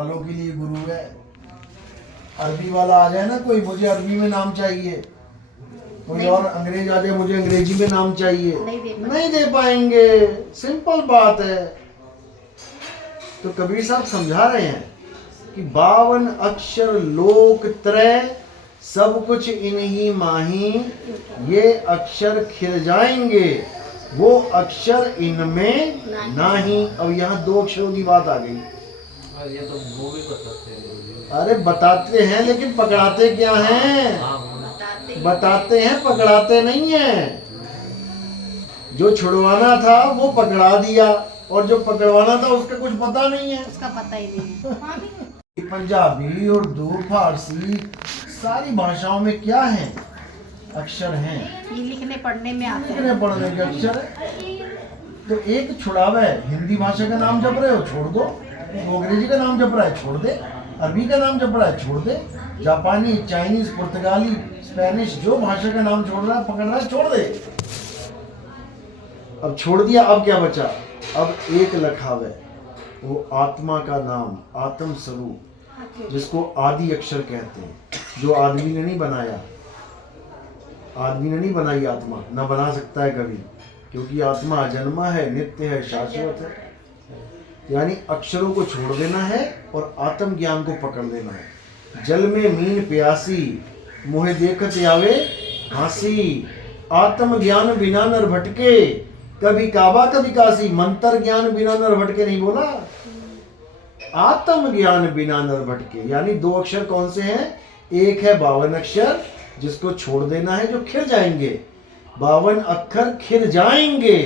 वालों के लिए गुरु है। अरबी वाला आ जाए ना कोई, मुझे अरबी में नाम चाहिए, कोई और अंग्रेज आ जाए, मुझे अंग्रेजी में नाम चाहिए, नहीं दे पाएंगे। सिंपल बात है। तो कबीर साहब समझा रहे हैं कि 52 अक्षर लोक त्रय, सब कुछ इन्हीं माही, ये अक्षर खिल जाएंगे, वो अक्षर इनमें नहीं। अब यहाँ 2 अक्षरों की बात आ गई। ये तो वो भी बताते हैं। अरे बताते हैं लेकिन पकड़ाते क्या हैं? बताते हैं, पकड़ाते नहीं है। जो छुड़वाना था वो पकड़ा दिया, और जो पकड़वाना था उसका कुछ पता नहीं है, उसका पता ही नहीं है। पंजाबी, उर्दू, फारसी, सारी भाषाओं में क्या है? अक्षर हैं। ये लिखने पढ़ने में आते लिखने हैं। पढ़ने के अक्षर है। तो एक छुड़ावा है, हिंदी भाषा का नाम जप रहे हो छोड़ दो, अंग्रेजी का नाम जप रहा है छोड़ दे, अरबी का नाम जप रहा है छोड़ दे, जापानी, चाइनीज, पुर्तगाली, स्पेनिश, जो भाषा का नाम छोड़ रहा है, पकड़ रहा है, छोड़ दे। अब छोड़ दिया, अब क्या बचा? अब एक लखाव है, वो आत्मा का नाम, आत्म स्वरूप, जिसको आदि अक्षर कहते हैं, जो आदमी ने नहीं बनाया। आदमी ने नहीं बनाई आत्मा, ना बना सकता है कभी, क्योंकि आत्मा अजन्मा है, नित्य है, शाश्वत है। यानी अक्षरों को छोड़ देना है और आत्म ज्ञान को पकड़ लेना है। जल में मीन प्यासी, मोहे देखत आवे हंसी, आत्म ज्ञान बिना नर भटके, कभी काबा कभी काशी। मंत्र ज्ञान बिना नर भटके नहीं बोला, आत्म ज्ञान बिना नर भटके। यानी 2 अक्षर कौन से हैं? एक है 52 अक्षर, जिसको छोड़ देना है, जो खिल जाएंगे। 52 अक्षर खिल जाएंगे,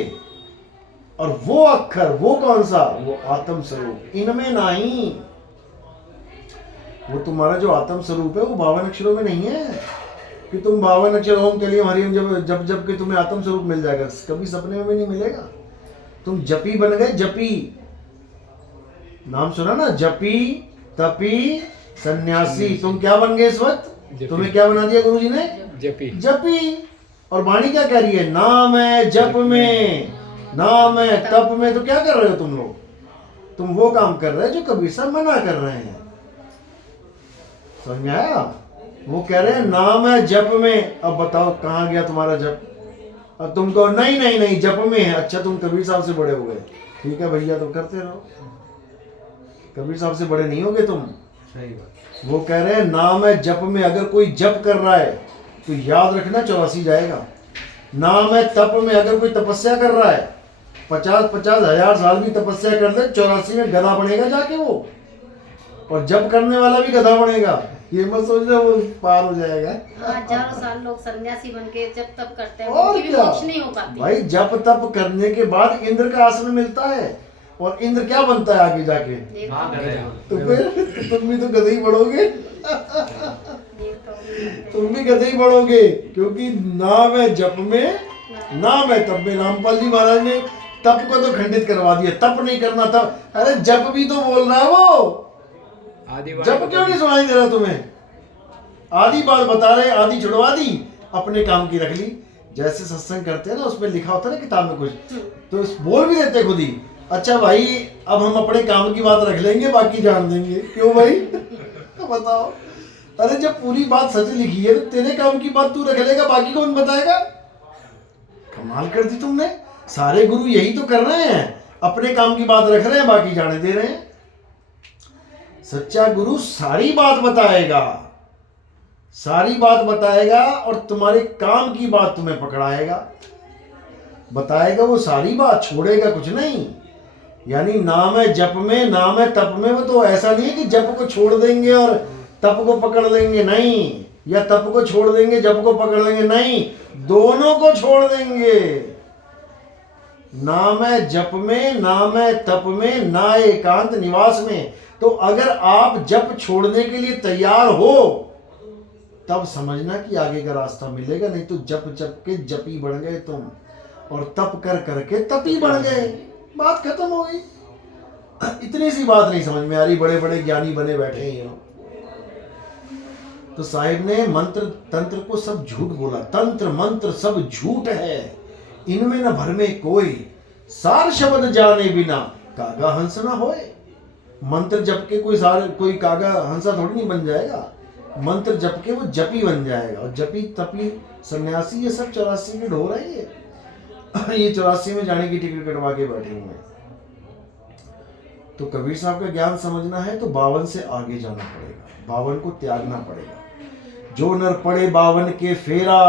और वो अक्षर, वो कौन सा? वो आत्म स्वरूप, इनमें नहीं। वो तुम्हारा जो आत्म स्वरूप है वो 52 अक्षरों में नहीं है कि तुम 52 अक्षर ओम के लिए हरिओम जब जब के तुम्हें आत्म स्वरूप मिल जाएगा। कभी सपने में भी नहीं मिलेगा। तुम जपी बन गए, जपी। नाम सुना ना, जपी, तपी, सन्यासी। तुम क्या बन गए इस वक्त? तुम्हें क्या बना दिया गुरुजी ने? जपी। जपी। और वाणी क्या कह रही है? नाम है जप में, नाम है तप में। तो क्या कर रहे हो तुम लोग? तुम वो काम कर रहे हो जो कबीर साहब मना कर रहे हैं। समझ में आया? वो कह रहे हैं नाम है जप में। अब बताओ कहाँ गया तुम्हारा जप? अब तुम कहो नहीं नहीं नहीं जप में है। अच्छा, तुम कबीर साहब से बड़े हो गए, ठीक है भैया, तो करते रहो। कबीर साहब से बड़े नहीं होगे तुम। सही बात। वो कह रहे हैं नाम है जप में। अगर कोई जप कर रहा है तो याद रखना 84 जाएगा। नाम है तप में। अगर कोई तपस्या कर रहा है, 50-50 हजार साल भी तपस्या कर ले, 84 में गधा बनेगा जाके वो। और जप करने वाला भी गधा बनेगा, ये मत सोचना वो पार हो जाएगा। हजारों साल लोग सन्यासी बन के जब तप करते हैं, और उनकी भी क्या? मोक्ष नहीं हो पाती। भाई जप तप करने के बाद इंद्र का आसन मिलता है, और इंद्र क्या बनता है आगे जाके? तो फिर तुम भी तो गधे ही बढ़ोगे। तुम भी गधे ही बढ़ोगे, क्योंकि नाम है जप में, नाम है तप में। रामपाल जी महाराज ने तप को तो खंडित करवा दिया, तप नहीं करना था। अरे जप भी तो बोल रहा है वो। जप क्यों नहीं सुनाई दे रहा तुम्हें? आधी बात बता रहे, आधी छुड़वा दी, अपने काम की रख ली। जैसे सत्संग करते हैं ना, उसमें लिखा होता है ना किताब में कुछ, तो बोल भी देते खुद ही, अच्छा भाई अब हम अपने काम की बात रख लेंगे, बाकी जान देंगे। क्यों भाई? तो बताओ। अरे जब पूरी बात सच लिखी है तो तेरे काम की बात तू रख लेगा, बाकी कौन बताएगा? कमाल कर दी तुमने। सारे गुरु यही तो कर रहे हैं, अपने काम की बात रख रहे हैं, बाकी जाने दे रहे हैं। सच्चा गुरु सारी बात बताएगा, सारी बात बताएगा, और तुम्हारे काम की बात तुम्हें पकड़ाएगा, बताएगा वो सारी बात, छोड़ेगा कुछ नहीं। यानी नाम है जप में, नाम है तप में। वो तो ऐसा नहीं है कि जप को छोड़ देंगे और तप को पकड़ लेंगे, नहीं, या तप को छोड़ देंगे जप को पकड़ लेंगे, नहीं, दोनों को छोड़ देंगे। नाम है जप में, नाम है तप में, ना एकांत निवास में। तो अगर आप जप छोड़ने के लिए तैयार हो तब समझना कि आगे का रास्ता मिलेगा, नहीं तो जप जप के जपी बढ़ गए तुम, और तप कर करके तपी बढ़ गए। बात खत्म हो गई। इतनी सी बात नहीं समझ में आ रही, बड़े बड़े ज्ञानी बने बैठे हैं। तो साहिब ने मंत्र तंत्र को सब झूठ बोला। तंत्र मंत्र सब झूठ है, इनमें न भर में कोई, सार शब्द जाने बिना कागा हंस न होए। मंत्र जप के कोई कागा हंसा थोड़ी नहीं बन जाएगा। मंत्र जप के वो जपी बन जाएगा, और जपी तपी सन्यासी ये सब 84 के ढो रहे हैं। ये 84 में जाने की टिकट कटवा के बैठे हुए हैं। तो कबीर साहब का ज्ञान समझना है तो 52 से आगे जाना पड़ेगा, 52 को त्यागना पड़ेगा। जो नर पड़े 52 के फेरा,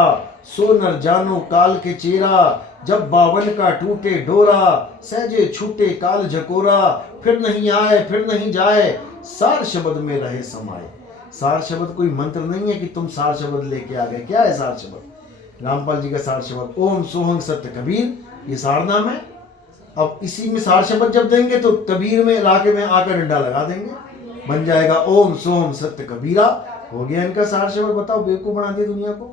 सो नर जानो काल के चेरा। जब 52 का टूटे डोरा, सहजे छूटे काल झकोरा। फिर नहीं आए फिर नहीं जाए, सार शब्द में रहे समाये। सार शब्द कोई मंत्र नहीं है कि तुम सार शब्द लेके आ गए। क्या है सार शब्द? रामपाल जी का सार शब्द ओम सोहंग सत्य कबीर, ये सार नाम है। अब इसी में सार शब्द जब देंगे तो कबीर में इलाके में आकर डंडा लगा देंगे, बन जाएगा ओम सोहम सत्य कबीरा। हो गया इनका सार शब्द। बताओ, बेवकूफ बना दिया दुनिया को,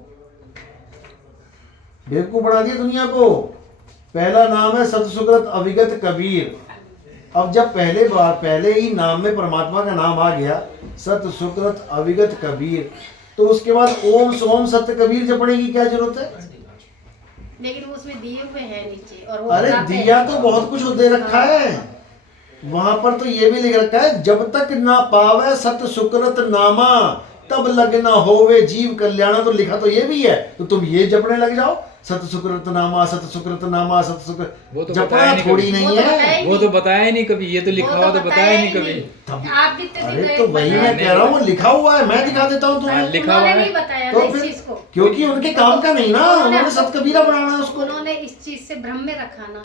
बेवकूफ बना दिया दुनिया को। पहला नाम है सत सुकृत अविगत कबीर। अब जब पहले ही नाम में परमात्मा का नाम आ गया, सत सुकृत अविगत कबीर, तो उसके बाद ओम सोम सत्य कबीर जपने की क्या जरूरत है? लेकिन वो उसमें दिए हुए हैं नीचे, और वो अरे दिया तो बहुत कुछ दे रखा है, वहां पर तो ये भी लिख रखा है, जब तक ना पावे सत सुकृत नामा, तब लगना होवे जीव कल्याण। तो लिखा तो ये भी है, तो तुम ये जपने लग जाओ, सत सुकृत नामा सत सुकृत नामा सत सुकृत। वो तो जपना थोड़ी नहीं है, वो तो बताया नहीं कभी, ये तो लिखा हुआ तो बताया नहीं कभी। आप भी अरे तो वही मैं कह रहा हूँ, वो लिखा हुआ है, मैं दिखा देता हूँ तुम्हें। लिखा हुआ है नहीं बताया तो ना इस फिर चीज को, क्योंकि उनके काम का नहीं ना, उन्होंने सत कबीरा बनाना है उसको। उन्होंने इस चीज से भ्रम में रखा ना।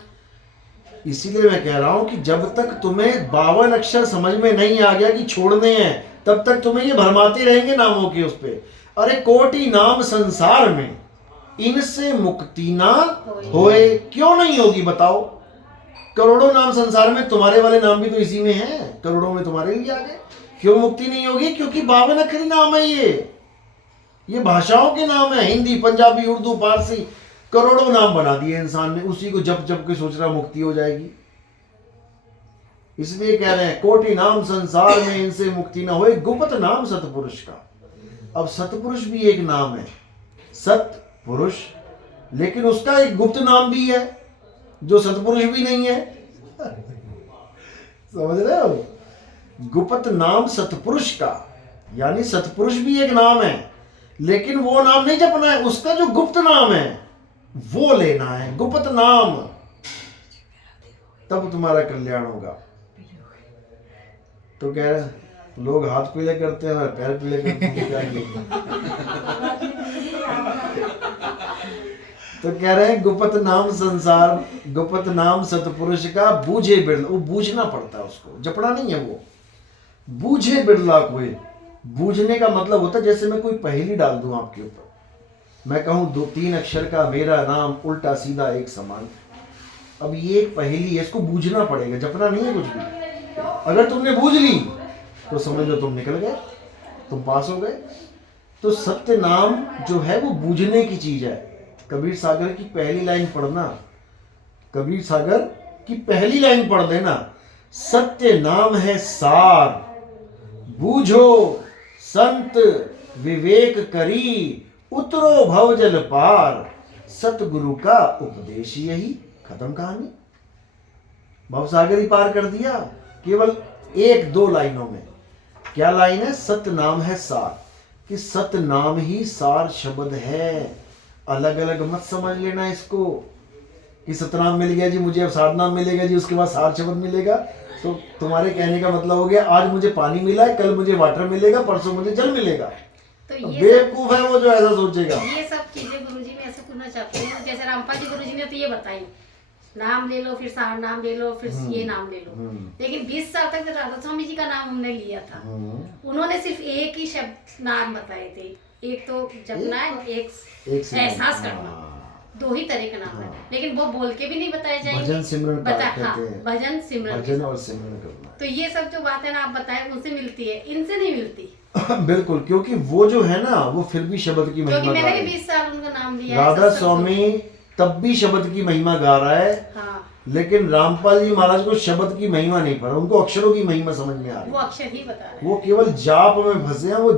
इसीलिए मैं कह रहा हूं कि जब तक तुम्हें 52 अक्षर समझ में नहीं आ गया कि छोड़ने हैं, तब तक तुम्हें ये भरमाते रहेंगे नामों के उस पे। अरे कोटि नाम संसार में, इनसे मुक्ति ना होए। क्यों नहीं होगी बताओ? करोड़ों नाम संसार में, तुम्हारे वाले नाम भी तो इसी में है, करोड़ों में तुम्हारे भी आ गए। क्यों मुक्ति नहीं होगी? क्योंकि 52 अक्षरी नाम है ये भाषाओं के नाम है, हिंदी पंजाबी उर्दू फारसी, करोड़ों नाम बना दिए इंसान ने, उसी को जप जप के सोच रहा मुक्ति हो जाएगी। इसलिए कह रहे हैं कोटि नाम संसार में, इनसे मुक्ति ना होए, गुप्त नाम सतपुरुष का। अब सतपुरुष भी एक नाम है, सतपुरुष, लेकिन उसका एक गुप्त नाम भी है जो सतपुरुष भी नहीं है। समझ रहे हो? गुप्त नाम सतपुरुष का, यानी सतपुरुष भी एक नाम है, लेकिन वो नाम नहीं जपना है, उसका जो गुप्त नाम है वो लेना है, गुप्त नाम, तब तुम्हारा कल्याण होगा। तो कह रहे लोग हाथ पीले करते हैं और पैर पीले करते हैं, क्या किया? तो कह रहे हैं गुप्त नाम संसार, गुप्त नाम सतपुरुष का, बूझे बिरला। वो बूझना पड़ता है, उसको जपना नहीं है, वो बूझे बिरला कोई। बूझने का मतलब होता है जैसे मैं कोई पहेली डाल दूं आपके ऊपर, मैं कहूं 2-3 अक्षर का मेरा नाम उल्टा सीधा एक समान। अब ये एक पहेली है, इसको बूझना पड़ेगा, जपना नहीं है कुछ भी। अगर तुमने बूझ ली तो समझ लो तुम निकल गए, तुम पास हो गए। तो सत्य नाम जो है वो बूझने की चीज है। कबीर सागर की पहली लाइन पढ़ना, कबीर सागर की पहली लाइन पढ़ लेना, सत्य नाम है सार, बूझो संत विवेक करी, उतरो भवजल पार, सतगुरु का उपदेश यही। खत्म कहानी, भवसागर ही पार कर दिया केवल 1-2 लाइनों में। क्या लाइन है? सत्य नाम है सार, कि सत्य नाम ही सार शब्द है। अलग अलग मत समझ लेना इसको कि सतनाम मिल गया जी मुझे, अब सार नाम मिलेगा जी, उसके बाद सार शब्द मिलेगा। तो तुम्हारे कहने का मतलब हो गया आज मुझे पानी मिला है, कल मुझे वाटर मिलेगा, परसों मुझे जल मिलेगा। तो ये बेवकूफ है वो जो ऐसा सोचेगा। ये सब चीजें गुरुजी में ऐसे करना चाहते हैं, जैसे रामपाल जी गुरुजी ने तो ये बताई, नाम ले लो, फिर सार नाम ले लो, फिर ये नाम ले लो। लेकिन 20 साल तक राधा स्वामी जी का नाम हमने लिया था, उन्होंने सिर्फ एक ही शब्द नाम बताए थे, एक तो जपना है, एक एहसास करना, 2 ही तरह का नाम है। लेकिन वो बोल के भी नहीं बताए जाएंगे, भजन सिमरन कहते हैं। भजन सिमरन, भजन और सिमरन करना। तो ये सब जो बातें ना आप बताए उनसे मिलती है, इनसे नहीं मिलती। बिल्कुल, क्योंकि वो जो है ना वो फिर भी शब्द की महिमा क्योंकि मैंने भी गा रहा है। 20 साल उनका नाम लिया है। राधा स्वामी तब भी शब्द की महिमा गा रहा है। हाँ। लेकिन रामपाल जी महाराज को शब्द की महिमा नहीं पता, उनको अक्षरों की महिमा समझ में आ रही वो है। अक्षर ही बता रहे हैं। वो केवल जाप में फंसे हैं, वो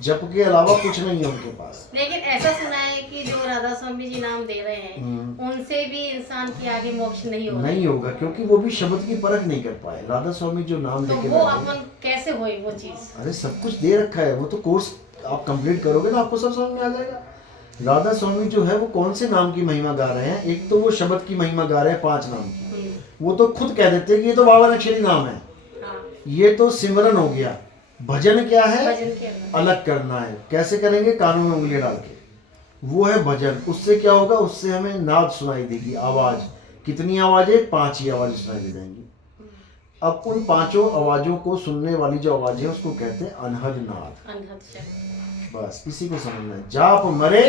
जप के अलावा कुछ नहीं है उनके पास। लेकिन ऐसा सुना है कि जो राधा स्वामी जी नाम दे रहे हैं उनसे भी इंसान के आगे मोक्ष नहीं होगा। नहीं होगा, क्योंकि वो भी शब्द की परख नहीं कर पाए। राधा स्वामी जो नाम तो लेके वो बैठे, अपन कैसे होए वो चीज? अरे सब कुछ दे रखा है, वो तो कोर्स आप कंप्लीट करोगे ना, आपको सब समझ में आ जाएगा। राधा स्वामी जो है वो कौन से नाम की महिमा गा रहे हैं? एक तो वो शब्द की महिमा गा रहे हैं 5 नाम की, वो तो खुद कह देते हैं कि ये तो 52 अक्षरी नाम है। हाँ, ये तो सिमरन हो गया। भजन क्या है? भजन के अंदर अलग करना है। कैसे करेंगे? कानों में उंगलियां डाल के, वो है भजन। उससे क्या होगा? उससे हमें नाद सुनाई देगी, आवाज। कितनी आवाजें? 5 ही आवाजें सुनाई दे जाएंगी। अब उन 5 आवाजों को सुनने वाली जो आवाज है उसको कहते हैं अनहद नाद। अनहद शब्द। बस इसी को समझना है। जाप मरे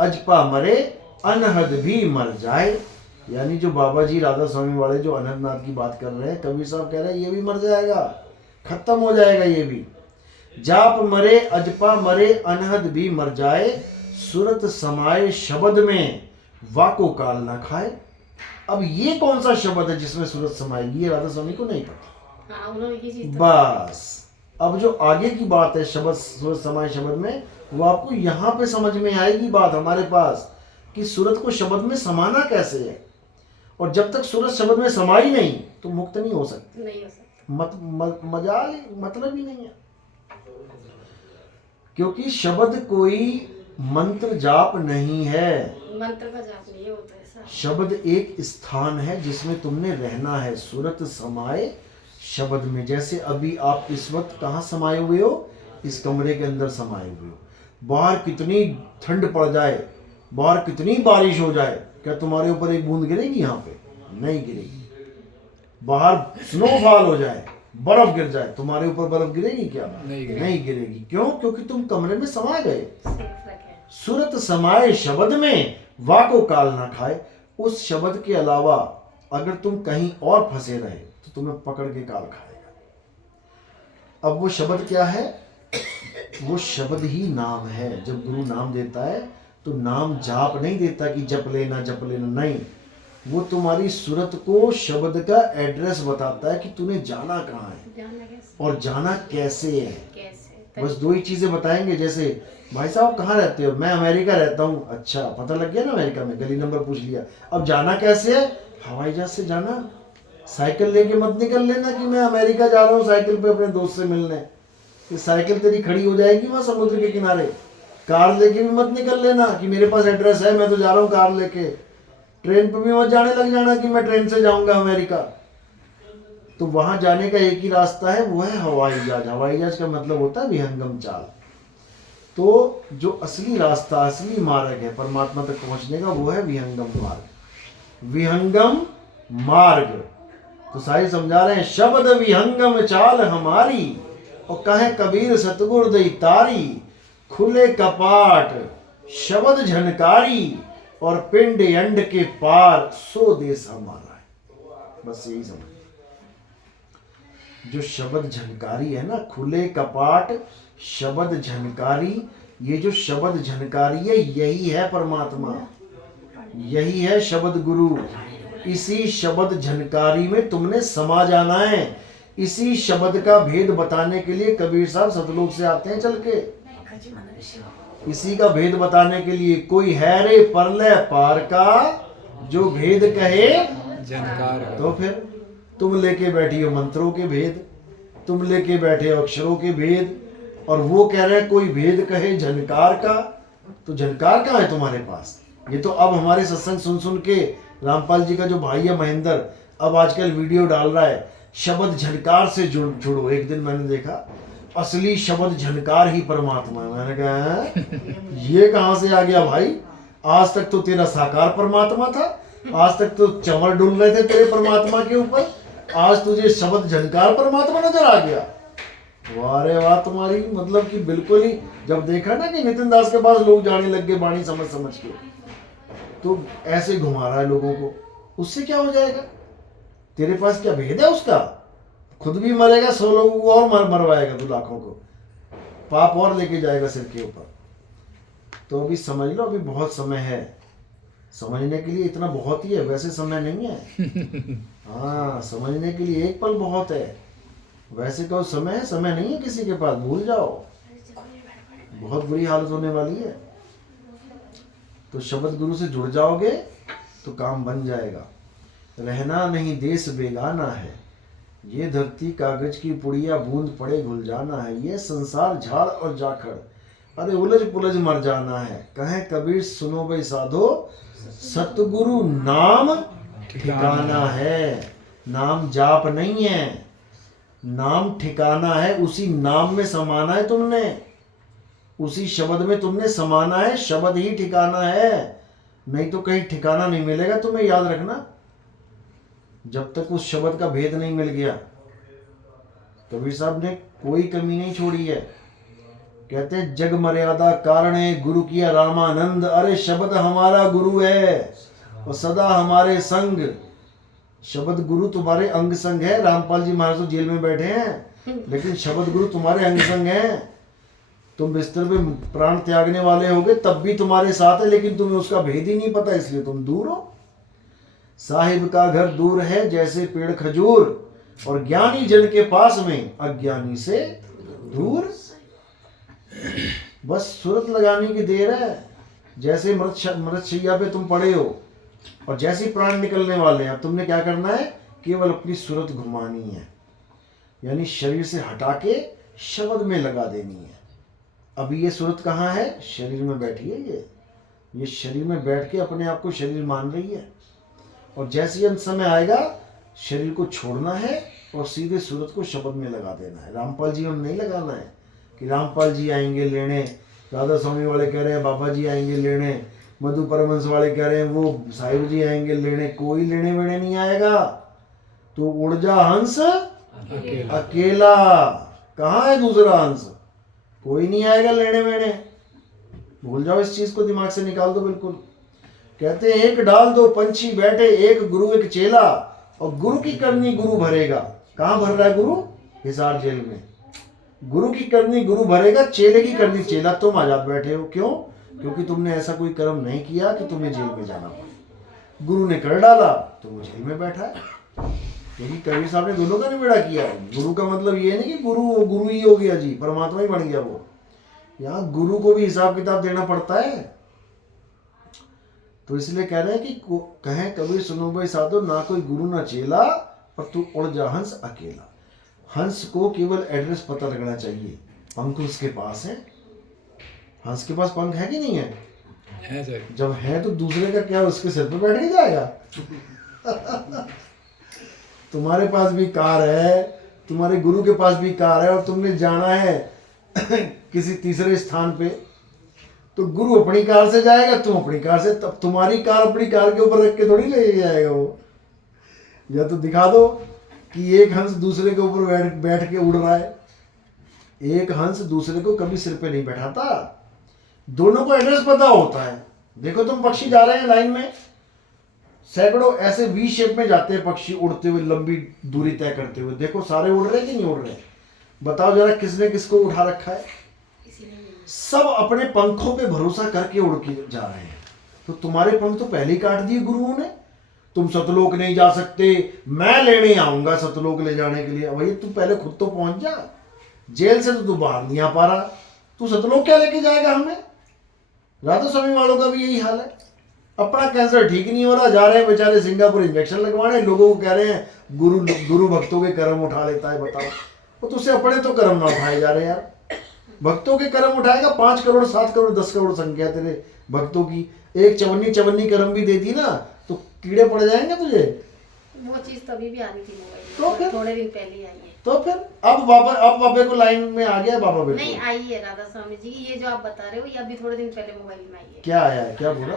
अजपा मरे, अनहद भी मर जाए। यानी जो बाबा जी राधा स्वामी वाले जो अनहद नाद की बात कर रहे हैं, कबीर साहब कह रहे हैं ये भी मर जाएगा, खत्म हो जाएगा ये भी। जाप मरे अजपा मरे, अनहद भी मर जाए, सूरत समाए शब्द में, वाको काल ना खाए। अब ये कौन सा शब्द है जिसमें सूरत समाएगी? ये राधा स्वामी को नहीं पता। हाँ, उन्होंने ये चीज बस अब जो आगे की बात है शब्द सूरत समाए शब्द में, वो आपको यहाँ पे समझ में आएगी बात हमारे पास कि सूरत को शब्द में समाना कैसे है। और जब तक सूरत शब्द में समाई नहीं तो मुक्त नहीं हो सकती। नहीं हो सकता। मजाल मतलब ही नहीं है, क्योंकि शब्द कोई मंत्र जाप नहीं है। मंत्र का जाप नहीं होता ऐसा। शब्द एक स्थान है जिसमें तुमने रहना है। सूरत समाए शब्द में। जैसे अभी आप इस वक्त कहाँ समाये हुए हो? इस कमरे के अंदर समाये हुए हो। बाहर कितनी ठंड पड़ जाए, बाहर कितनी बारिश हो जाए, क्या तुम्हारे ऊपर एक बूंद गिरेगी? यहाँ पे नहीं गिरेगी। बाहर स्नोफॉल हो जाए, बर्फ गिर जाए, तुम्हारे ऊपर बर्फ गिरेगी क्या? नहीं गिरेगी। क्यों? क्योंकि तुम कमरे में समा गए। सूरत समाए शब्द में, वाको काल ना खाए। उस शब्द के अलावा अगर तुम कहीं और फंसे रहे तो तुम्हें पकड़ के काल खाएगा। अब वो शब्द क्या है? वो शब्द ही नाम है। जब गुरु नाम देता है तो नाम जाप नहीं देता कि जप लेना नहीं, वो तुम्हारी सूरत को शब्द का एड्रेस बताता है कि तूने जाना कहाँ है और जाना कैसे है। बस 2 ही चीजें बताएंगे। जैसे भाई साहब कहाँ रहते हो? मैं अमेरिका रहता हूँ। अच्छा, पता लग गया ना अमेरिका में, गली नंबर पूछ लिया। अब जाना कैसे है? हवाई जहाज से जाना। साइकिल लेके मत निकल लेना कि मैं अमेरिका जा रहा हूँ साइकिल पे अपने दोस्त से मिलने। कि साइकिल तेरी खड़ी हो जाएगी वहाँ समुद्र के किनारे। कार लेके भी मत निकल लेना कि मेरे पास एड्रेस है, मैं तो जा रहा हूँ कार लेके। ट्रेन पे भी मत जाने लग जाना कि मैं ट्रेन से जाऊंगा अमेरिका। तो वहां जाने का एक ही रास्ता है, वो है हवाई जहाज। हवाई जहाज का मतलब होता है विहंगम चाल। तो जो असली रास्ता, असली मार्ग है परमात्मा तक पहुंचने का, वो है विहंगम मार्ग, विहंगम मार्ग। तो साहिब समझा रहे हैं, शब्द विहंगम चाल हमारी, और कहे कबीर सतगुर दई तारी, खुले कपाट शब्द झनकारी, और पिंड अंड के पार सो देश हमारा है। बस यही समझ। जो शब्द झनकारी है ना, खुले कपाट शब्द झनकारी, ये जो शब्द झनकारी है यही है परमात्मा, यही है शब्द गुरु। इसी शब्द झनकारी में तुमने समा जाना है। इसी शब्द का भेद बताने के लिए कबीर साहब सतलोक से आते हैं चल के। इसी का भेद बताने के लिए। कोई है रे परलय पार का, जो भेद कहे जानकार। तो फिर तुम लेके बैठी हो मंत्रों के भेद, तुम लेके बैठे हो अक्षरों के भेद, और वो कह रहे हैं कोई भेद कहे झनकार का। तो झनकार कहाँ है तुम्हारे पास? ये तो अब हमारे सत्संग सुन सुन के रामपाल जी का जो भाई है महेंद्र, अब आजकल वीडियो डाल रहा है, शब्द झनकार से जुड़ो। एक दिन मैंने देखा असली शब्द झनकार ही परमात्मा है। मैंने कहा ये कहाँ से आ गया भाई? आज तक तो तेरा साकार परमात्मा था, आज तक तो चंवर डुल रहे थे तेरे परमात्मा के ऊपर, आज तुझे शब्द झनकार परमात्मा नजर आ गया। वाह रे वाह, तुम्हारी मतलब कि बिल्कुल ही। जब देखा ना कि नितिन दास के पास लोग जाने लग गए बाणी समझ समझ के, तो ऐसे घुमा रहा है लोगों को। उससे क्या हो जाएगा? तेरे पास क्या भेद है उसका? खुद भी मरेगा, 100 लोगों को और मरवाएगा, 2 लाखों को पाप और लेके जाएगा सिर के ऊपर। तो अभी समझ लो, अभी बहुत समय है। समझने के लिए इतना बहुत ही है, वैसे समय नहीं है। हाँ, समझने के लिए एक पल बहुत है, वैसे कहो समय है, समय नहीं है किसी के पास, भूल जाओ, बहुत बुरी हालत होने वाली है। तो शब्द गुरु से जुड़ जाओगे तो काम बन जाएगा। रहना नहीं देश बेगाना है, ये धरती कागज की पुड़िया, बूंद पड़े घुल जाना है, ये संसार झाड़ और जाखड़, अरे उलझ पुलझ मर जाना है। कहे कबीर सुनो भाई साधो, सतगुरु नाम ठिकाना है। नाम जाप नहीं है, नाम ठिकाना है, उसी नाम में समाना है तुमने, उसी शब्द में तुमने समाना है, शब्द ही ठिकाना है, नहीं तो कहीं ठिकाना नहीं मिलेगा तुम्हें, याद रखना। जब तक उस शब्द का भेद नहीं मिल गया, कबीर साहब ने कोई कमी नहीं छोड़ी है। कहते हैं जग मर्यादा कारणे गुरु किया रामानंद, अरे शब्द हमारा गुरु है और सदा हमारे संग। शब्द गुरु तुम्हारे अंग संग है। रामपाल जी महाराज तो जेल में बैठे हैं, लेकिन शब्द गुरु तुम्हारे अंग संग है। तुम बिस्तर पे प्राण त्यागने वाले होगे तब भी तुम्हारे साथ है, लेकिन तुम्हें उसका भेद ही नहीं पता, इसलिए तुम दूर हो। साहिब का घर दूर है जैसे पेड़ खजूर, और ज्ञानी जन के पास में अज्ञानी से दूर। बस सूरत लगाने की देर है। जैसे मृतशैया पे तुम पड़े हो और जैसे ही प्राण निकलने वाले हैं, अब तुमने क्या करना है, केवल अपनी सूरत घुमानी है, यानी शरीर से हटा के शब्द में लगा देनी है। अभी ये सूरत कहाँ है, शरीर में बैठी है। ये शरीर में बैठ के अपने आप को शरीर मान रही है, और जैसे ही अंत समय आएगा शरीर को छोड़ना है और सीधे सूरत को शब्द में लगा देना है। रामपाल जी हम नहीं लगाना है कि रामपाल जी आएंगे लेने, राधा स्वामी वाले कह रहे हैं बाबा जी आएंगे लेने, मधु परमहंस वाले कह रहे हैं वो साहिब जी आएंगे लेने। कोई लेने वेने नहीं आएगा। तो उड़ जा हंस अकेला, कहाँ है दूसरा हंस, कोई नहीं आएगा लेने वेने। भूल जाओ इस चीज को, दिमाग से निकाल दो बिल्कुल। कहते हैं एक डाल दो पंछी बैठे, एक गुरु एक चेला, और गुरु की करनी गुरु भरेगा। कहाँ भर रहा है गुरु, हिसार जेल में। गुरु की करनी गुरु भरेगा, चेले की करनी चेला। तुम आजाद बैठे हो, क्यों? क्योंकि तुमने ऐसा कोई कर्म नहीं किया कि तुम्हें जेल में जाना पड़े। गुरु ने कर डाला तो वो जेल में बैठा है। क्योंकि कबीर साहब ने दोनों का निबेड़ा किया है। गुरु का मतलब ये नहीं कि गुरु ही हो गया जी, परमात्मा ही बन गया वो। यहाँ गुरु को भी हिसाब किताब देना पड़ता है। तो इसलिए कह रहे हैं कि कहें कबीर सुनो भाई साधो, ना कोई गुरु ना चेला, पर तू उड़ जा हंस अकेला। हंस को केवल एड्रेस पता लगना चाहिए, पंख उसके पास है। हंस के पास पंख है कि नहीं है? है सर। जब है तो दूसरे का क्या उसके सिर पे बैठ के जाएगा? तुम्हारे पास भी कार है, तुम्हारे गुरु के पास भी कार है, और तुमने जाना है किसी तीसरे स्थान पे, तो गुरु अपनी कार से जाएगा, तुम अपनी कार से। तब तुम्हारी कार अपनी कार के ऊपर रख के थोड़ी ले जाएगा वो। या तो दिखा दो कि एक हंस दूसरे के ऊपर बैठ के उड़ रहा है। एक हंस दूसरे को कभी सिर पे नहीं बैठाता। दोनों को एड्रेस पता होता है। देखो तुम पक्षी जा रहे हैं लाइन में, सैकड़ों ऐसे वी शेप में जाते हैं पक्षी उड़ते हुए, लंबी दूरी तय करते हुए। देखो सारे उड़ रहे हैं कि नहीं उड़ रहे? बताओ जरा किसने किसको उठा रखा है? सब अपने पंखों पे भरोसा करके उड़ के जा रहे हैं। तो तुम्हारे पंख तो पहले ही काट दिए गुरुओं ने। तुम सतलोक नहीं जा सकते, मैं लेने आऊंगा सतलोक ले जाने के लिए। भाई तू पहले खुद तो पहुंच जा। जेल से तो तू बाहर नहीं आ पा रहा, तू सतलोक क्या लेके जाएगा हमें? राधा स्वामी वालों का भी यही हाल है। अपना कैंसर ठीक नहीं हो रहा, जा रहे हैं बेचारे सिंगापुर इंजेक्शन लगवाने, लोगों को कह रहे हैं गुरु भक्तों के कर्म उठा लेता है। बताओ, वो तुझसे अपने तो कर्म ना उठाए जा रहे यार। भक्तों के कर्म उठाएगा, 5 करोड़ 7 करोड़ 10 करोड़ संख्या तेरे भक्तों की, एक चवन्नी कर्म भी दे दी ना तो कीड़े पड़ जाएंगे तुझे। वो चीज तभी भी आनी थी मोबाइल में, तो फिर थोड़े दिन पहले ही आई है। तो फिर अब बाबा को लाइन में आ गया। बाबा बेटे नहीं आई है राधा स्वामी जी की, ये जो आप बता रहे हो ये अभी थोड़े दिन पहले मोबाइल में आई है। क्या आया है, क्या बोला?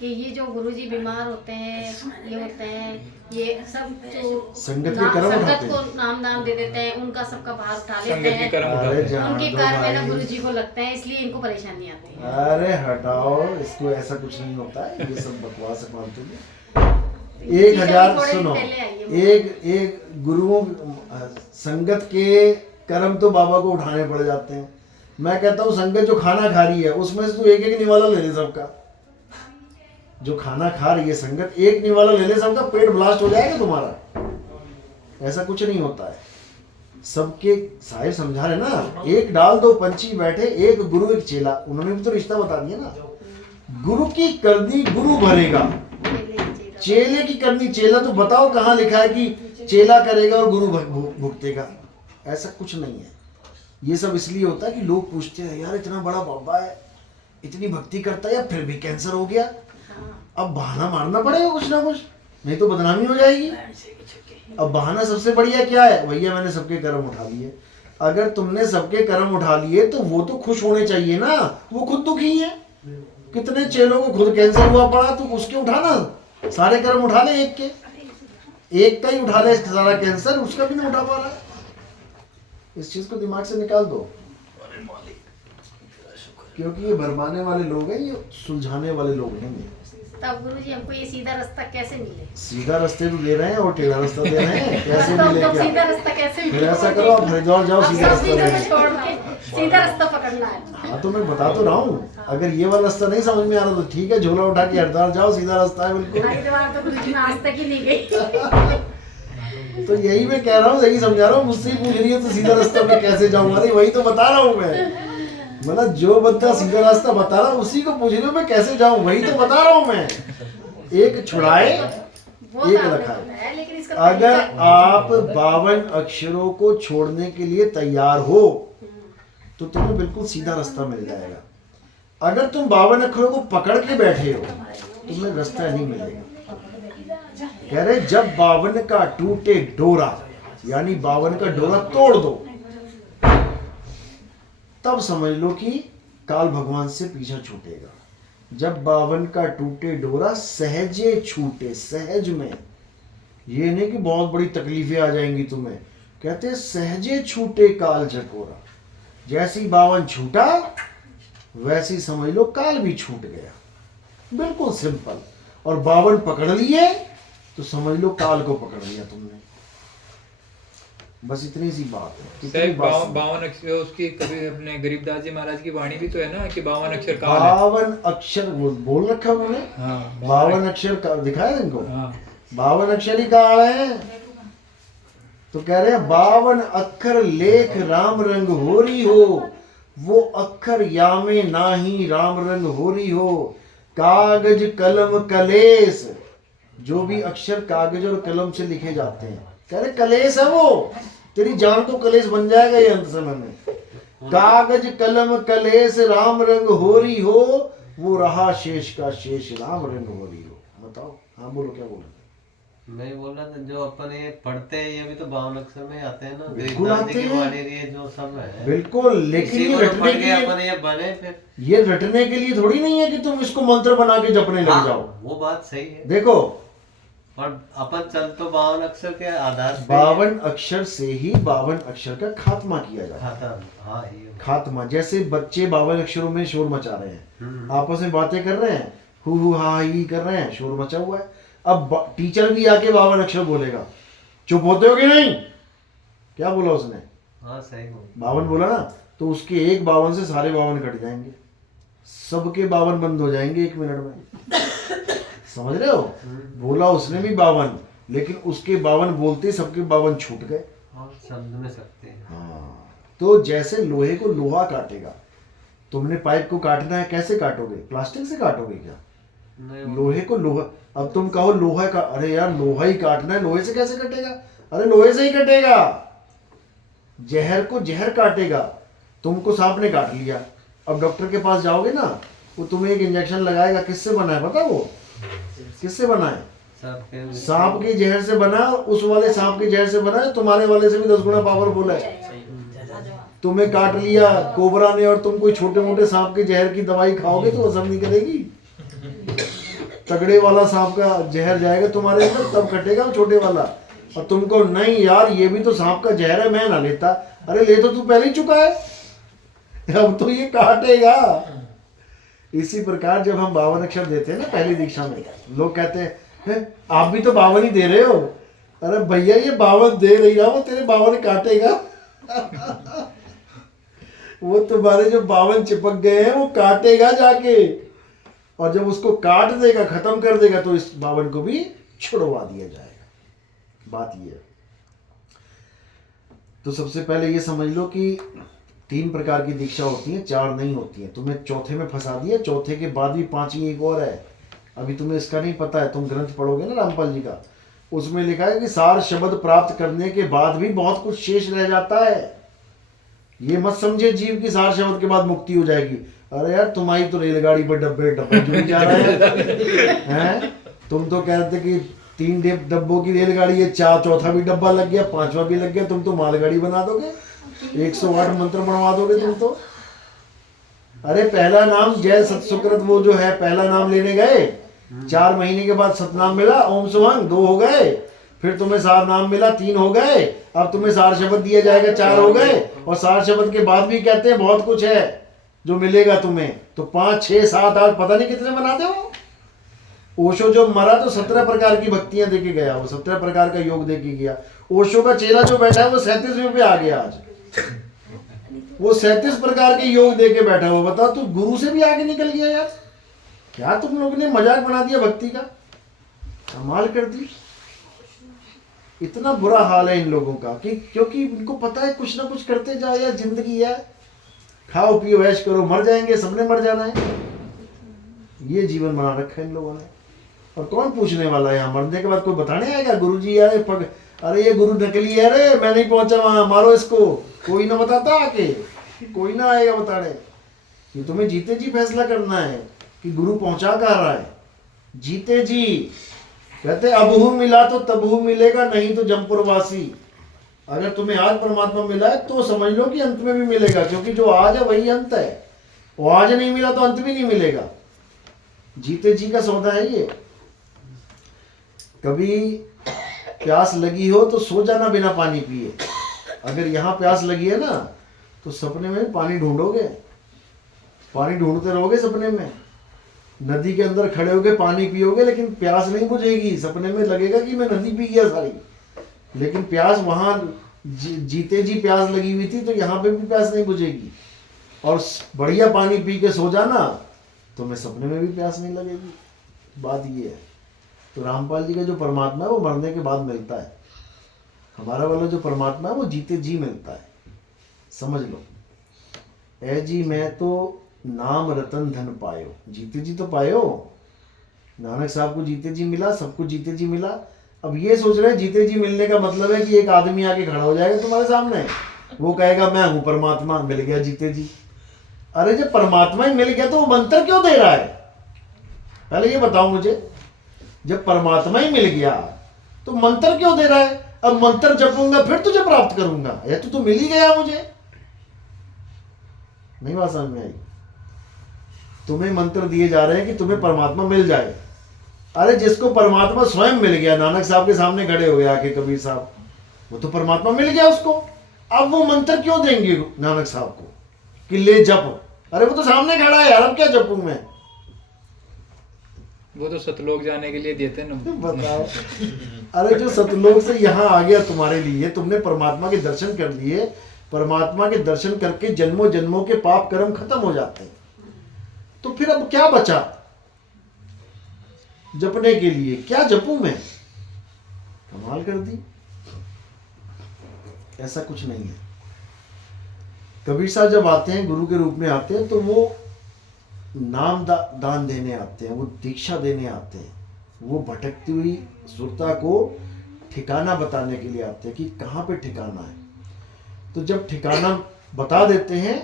कि ये जो गुरुजी बीमार होते हैं, ये होते हैं, ये सब जो संगत के कर्म उठाते संगत हैं। को नाम दे देते हैं, उनका सबका भार उठा लेते संगत के हैं, कर्म उठाते अरे हैं। जान उनके दो कर्म है ना भाई। गुरुजी को लगते हैं, इसलिए इनको परेशानी आती है। अरे हटाओ इसको, ऐसा कुछ नहीं होता है, ये सब बकवास है फालतू में। ये 1000 थोड़े दिन सुनो, पहले आई है। एक गुरुओं संगत के कर्म तो बाबा को उठाने पड़ जाते हैं। मैं कहता हूँ संगत जो खाना खा रही है उसमें से तू एक निवाला ले ले सबका। जो खाना खा रही है संगत, एक निवाला ले ले सबका पेट ब्लास्ट हो जाएगा तुम्हारा। ऐसा कुछ नहीं होता है। सबके साहिब समझा रहे ना, एक डाल दो पंछी बैठे, एक गुरु एक चेला। उन्होंने भी तो रिश्ता बता दिया ना। गुरु की करनी गुरु भरेगा, चेले की करनी चेला। तो बताओ कहाँ लिखा है कि चेला करेगा और गुरु भुगतेगा? ऐसा कुछ नहीं है। ये सब इसलिए होता है कि लोग पूछते हैं यार इतना बड़ा बाबा है, इतनी भक्ति करता है, या फिर भी कैंसर हो गया। अब बहाना मारना पड़ेगा कुछ ना कुछ, नहीं तो बदनामी हो जाएगी। अब बहाना सबसे बढ़िया क्या है? भैया मैंने सबके कर्म उठा लिए। अगर तुमने सबके कर्म उठा लिए तो वो तो खुश होने चाहिए ना, वो खुद दुखी है। कितने चेलों को खुद कैंसर हुआ पड़ा, तो उसके उठाना, सारे कर्म उठा ले, एक का ही उठा ले सारा कैंसर, उसका भी नहीं उठा पा रहा। इस चीज को दिमाग से निकाल दो, क्योंकि ये भरमाने वाले लोग हैं, ये सुलझाने वाले लोग नहीं है। तब गुरुजी हमको ये सीधा रास्ता कैसे मिले? सीधा रास्ते तो दे रहे हैं और टेढ़ा रास्ता दे रहे हैं, कैसे तो मिले क्या? सीधा रास्ता कैसे फिर मिले? ऐसा करो, आप हरिद्वार जाओ, सीधा अब रास्ता सब चीजों को दे। छोड़ के सीधा रास्ता पकड़ना है। हाँ तो मैं बता तो रहा हूँ, अगर ये वाला रास्ता नहीं समझ में आ रहा तो ठीक है, झोला उठा के हरिद्वार जाओ, सीधा रास्ता है बिल्कुल। हरिद्वार तो गुरुजी मैं आज तक ही नहीं गई। तो यही मैं कह रहा हूँ, यही समझा रहा हूँ। मुझसे ही पूछ रही है तो सीधा रास्ता मैं कैसे जाऊंगा? नहीं वही तो बता रहा हूँ मैं। मतलब जो बंदा सीधा रास्ता बता रहा है उसी को पूछ रही हूँ मैं कैसे जाऊँ, वही तो बता रहा हूँ मैं। एक छुड़ाए वो एक तो आपने रखा है। बताया, लेकिन इसका अगर तरीका- आप 52 अक्षरों को छोड़ने के लिए तैयार हो तो तुम्हें बिल्कुल सीधा रास्ता मिल जाएगा। अगर तुम 52 अक्षरों को पकड़ के बैठे हो तुम्हें रास्ता नहीं मिलेगा। कह रहे जब 52 का टूटे डोरा, यानी 52 का डोरा तोड़ दो, तब समझ लो कि काल भगवान से पीछा छूटेगा। जब 52 का टूटे डोरा सहजे छूटे, सहज में, ये नहीं कि बहुत बड़ी तकलीफें आ जाएंगी तुम्हें। कहते सहजे छूटे काल झकोरा। जैसी 52 छूटा वैसी समझ लो काल भी छूट गया। बिल्कुल सिंपल। और 52 पकड़ लिए तो समझ लो काल को पकड़ लिया तुमने। बस इतनी सी बात है। कितनी साहब बात समझ- 52 अक्षर उसकी कभी अपने गरीबदास जी महाराज की वाणी भी तो है ना कि 52 अक्षर काल है। 52 अक्षर बोल रखा उन्होंने। हाँ 52 अक्षर का दिखाया इनको। हाँ 52 अक्षर ही काल है। तो कह रहे हैं 52 अक्षर लेख राम रंग होरी हो, वो अक्षर यामे नाही राम रंग होरी हो। कागज कलम कलेस, जो भी अक्षर कागज और कलम से लिखे जाते हैं, कह रहे कलेस है वो, तेरी जान तो कलेस बन जाएगा ये अंत समय में। कागज कलम कलेस राम रंग होरी हो, वो रहा शेष का शेष राम रंग होरी हो। बताओ। हाँ बोलो, क्या बोल रहे थे? मैं बोल रहा था जो अपन ये पढ़ते हैं ये भी तो 52 अक्षर में आते हैं ना, बिल्कुल गरीबदास आते जी की हैं। वाणी ये जो सब है। बिल्कुल, लेकिन इसी ये को तो रटने पढ़ के के लिए, अपन ये बने फिर। ये रटने के लिए थोड़ी नहीं है कि तुम इसको मंत्र बना के जपने लग जाओ। हाँ, वो बात सही है, देखो पर अपन चल तो 52 अक्षर के आधार पे ही 52 अक्षर से ही 52 अक्षर का खात्मा किया जाता है। खाता। हाँ ये खात्मा, जैसे बच्चे 52 अक्षरों में शोर मचा रहे हैं, आपस में बातें कर रहे हैं, हु हा ही कर रहे हैं, शोर मचा हुआ है। अब टीचर भी आके 52 अक्षर बोलेगा, चुप होते हो कि नहीं? क्या बोला उसने? हाँ सही हो। 52 बोला ना, तो उसके एक 52 से सारे 52 कट जाएंगे, सबके 52 बंद हो जाएंगे 1 मिनट में। समझ रहे हो? बोला उसने भी 52, लेकिन उसके 52 बोलते सबके 52 छूट गए। और शब्द में सकते हैं। हाँ, तो जैसे लोहे को लोहा काटेगा, तुमने पाइप को काटना है, कैसे काटोगे? प्लास्टिक से काटोगे क्या? नहीं लोहे को लोहा। अब तुम कहो लोहा का, अरे यार लोहा ही काटना है, लोहे से कैसे कटेगा? अरे लोहे से ही कटेगा। जहर को जहर काटेगा। तुमको सांप ने काट लिया, अब डॉक्टर के पास जाओगे ना, वो तुम्हें एक इंजेक्शन लगाएगा। किससे बना है पता? वो किससे बना है? सबके सांप के जहर से बना, उस वाले सांप के जहर से बना है, तुम्हारे वाले से भी 10 गुना पावरफुल है। तुम्हें काट लिया कोबरा ने और तुम कोई छोटे मोटे सांप के जहर की दवाई खाओगे तो असर नहीं करेगी। तगड़े वाला सांप का जहर जाएगा तुम्हारे अंदर, तब कटेगा वो छोटे वाला। और तुमको नहीं यार ये भी तो सांप का जहर है, मैं ना लेता। अरे ले तो तू पहले ही चुका है, अब तो ये काटेगा। इसी प्रकार जब हम 52 अक्षर देते हैं ना पहली दीक्षा में, लोग कहते हैं "हैं, आप भी तो 52 ही दे रहे हो। अरे भैया ये 52 दे रही ना, वो तेरे 52 काटेगा। वो तुम्हारे जो 52 चिपक गए हैं वो काटेगा जाके। और जब उसको काट देगा, खत्म कर देगा, तो इस बावन को भी छुड़वा दिया जाएगा। बात ये है। तो सबसे पहले ये समझ लो कि 3 प्रकार की दीक्षा होती है, 4 नहीं होती है। तुम्हें चौथे में फंसा दिया, चौथे के बाद भी 5वीं एक और है। अभी तुम्हें इसका नहीं पता है, तुम ग्रंथ पढ़ोगे ना रामपाल जी का, उसमें लिखा है कि सार शब्द प्राप्त करने के बाद भी बहुत कुछ शेष रह जाता है। ये मत समझे जीव की सार शब्द के बाद मुक्ति हो जाएगी। अरे यार तुम्हारी तो रेलगाड़ी पर डब्बे डब्बे जुड़ जा रहे हैं। तुम तो कह रहे थे कि 3 डब्बों की रेलगाड़ी है, चौथा भी डब्बा लग गया, 5वां भी लग गया, तुम तो मालगाड़ी बना दोगे, 108 मंत्र बनवा दोगे तुम तो। अरे पहला नाम जय सतसुकृत, वो जो है पहला नाम लेने गए, 4 महीने के बाद सतनाम मिला, ओम सुहंग 2 हो गए, फिर तुम्हें सार नाम मिला 3 हो गए, अब तुम्हें सार शब्द दिया जाएगा 4 हो गए, और सार शब्द के बाद भी कहते हैं बहुत कुछ है जो मिलेगा तुम्हें, तो 5, 6, 7, 8 पता नहीं कितने बनाते हो। ओशो जो मरा तो 17 प्रकार की भक्तियां देके गया, वो 17 प्रकार का योग देके गया। ओशो का चेला जो बैठा है वो 37वें पे आ गया आज, वो 37 प्रकार के योग देके बैठा हुआ। बताओ तू गुरु से भी आगे निकल गया यार, क्या तुम लोग ने मजाक बना दिया भक्ति का, कमाल कर दी। इतना बुरा हाल है इन लोगों का कि क्योंकि इनको पता है कुछ ना कुछ करते जाओ यार, जिंदगी है, खाओ पियो ऐश करो, मर जाएंगे, सबने मर जाना है। ये जीवन बना रखा है इन लोगों ने, और कौन पूछने वाला है यहाँ मरने के बाद? कोई बताने आएगा गुरुजी यार अरे ये गुरु नकली है, अरे मैं नहीं पहुंचा वहां, मारो इसको, कोई ना बताता आके, कोई ना आएगा बताने। ये तुम्हें जीते जी फैसला करना है कि गुरु पहुंचा कहाँ रहा है। जीते जी कहते अबहू मिला तो तबहू मिलेगा, नहीं तो जमपुरवासी। अगर तुम्हें आज परमात्मा मिला है तो समझ लो कि अंत में भी मिलेगा, क्योंकि जो आज है वही अंत है, वो आज नहीं मिला तो अंत भी नहीं मिलेगा। जीते जी का सौदा है ये। कभी प्यास लगी हो तो सो जाना बिना पानी पिए। अगर यहाँ प्यास लगी है ना तो सपने में पानी ढूंढोगे, पानी ढूंढते रहोगे सपने में। नदी के अंदर खड़े होके पानी पियोगे लेकिन प्यास नहीं बुझेगी, सपने में लगेगा कि मैं नदी पी गया सारी, लेकिन प्यास वहां जीते जी प्यास लगी हुई थी, तो यहाँ पे भी प्यास नहीं बुझेगी। और बढ़िया पानी पी के सो जाना तो मैं सपने में भी प्यास नहीं लगेगी। बात ये है। तो रामपाल जी का जो परमात्मा है वो मरने के बाद मिलता है, हमारा वाला जो परमात्मा है वो जीते जी मिलता है। समझ लो ए जी मैं तो नाम रतन धन पायो, जीते जी तो पायो। नानक साहब को जीते जी मिला, सबको जीते जी मिला। अब ये सोच रहे हैं जीते जी मिलने का मतलब है कि एक आदमी आके खड़ा हो जाएगा तुम्हारे सामने, वो कहेगा मैं हूं परमात्मा, मिल गया जीते जी। अरे जब परमात्मा ही मिल गया तो वो मंत्र क्यों दे रहा है? पहले ये बताओ मुझे, जब परमात्मा ही मिल गया तो मंत्र क्यों दे रहा है? अब मंत्र जपूंगा फिर तुझे प्राप्त करूंगा, या तो मिल ही गया मुझे। नहीं बात समझ में आई? तुम्हें मंत्र दिए जा रहे हैं कि तुम्हें परमात्मा मिल जाए। अरे जिसको परमात्मा स्वयं मिल गया, नानक साहब के सामने खड़े हो गए आके कबीर साहब, वो तो परमात्मा मिल गया उसको। अब वो मंत्र क्यों देंगे नानक साहब को कि ले जप? अरे वो तो सामने खड़ा है यार, अब क्या जपूं मैं? वो तो सतलोक जाने के लिए देते हैं ना। बताओ। अरे जो सतलोक से यहाँ आ गया तुम्हारे लिए, तुमने परमात्मा के दर्शन कर लिए, परमात्मा के दर्शन करके जन्मों जन्मों के पाप कर्म खत्म हो जाते हैं, तो फिर अब क्या बचा जपने के लिए? क्या जपूं मैं? कमाल कर दी। ऐसा कुछ नहीं है। कबीर साहब जब आते हैं, गुरु के रूप में आते हैं, तो वो नाम दान देने आते हैं, वो दीक्षा देने आते हैं, वो भटकती हुई सुरता को ठिकाना बताने के लिए आते हैं कि कहाँ पे ठिकाना है। तो जब ठिकाना बता देते हैं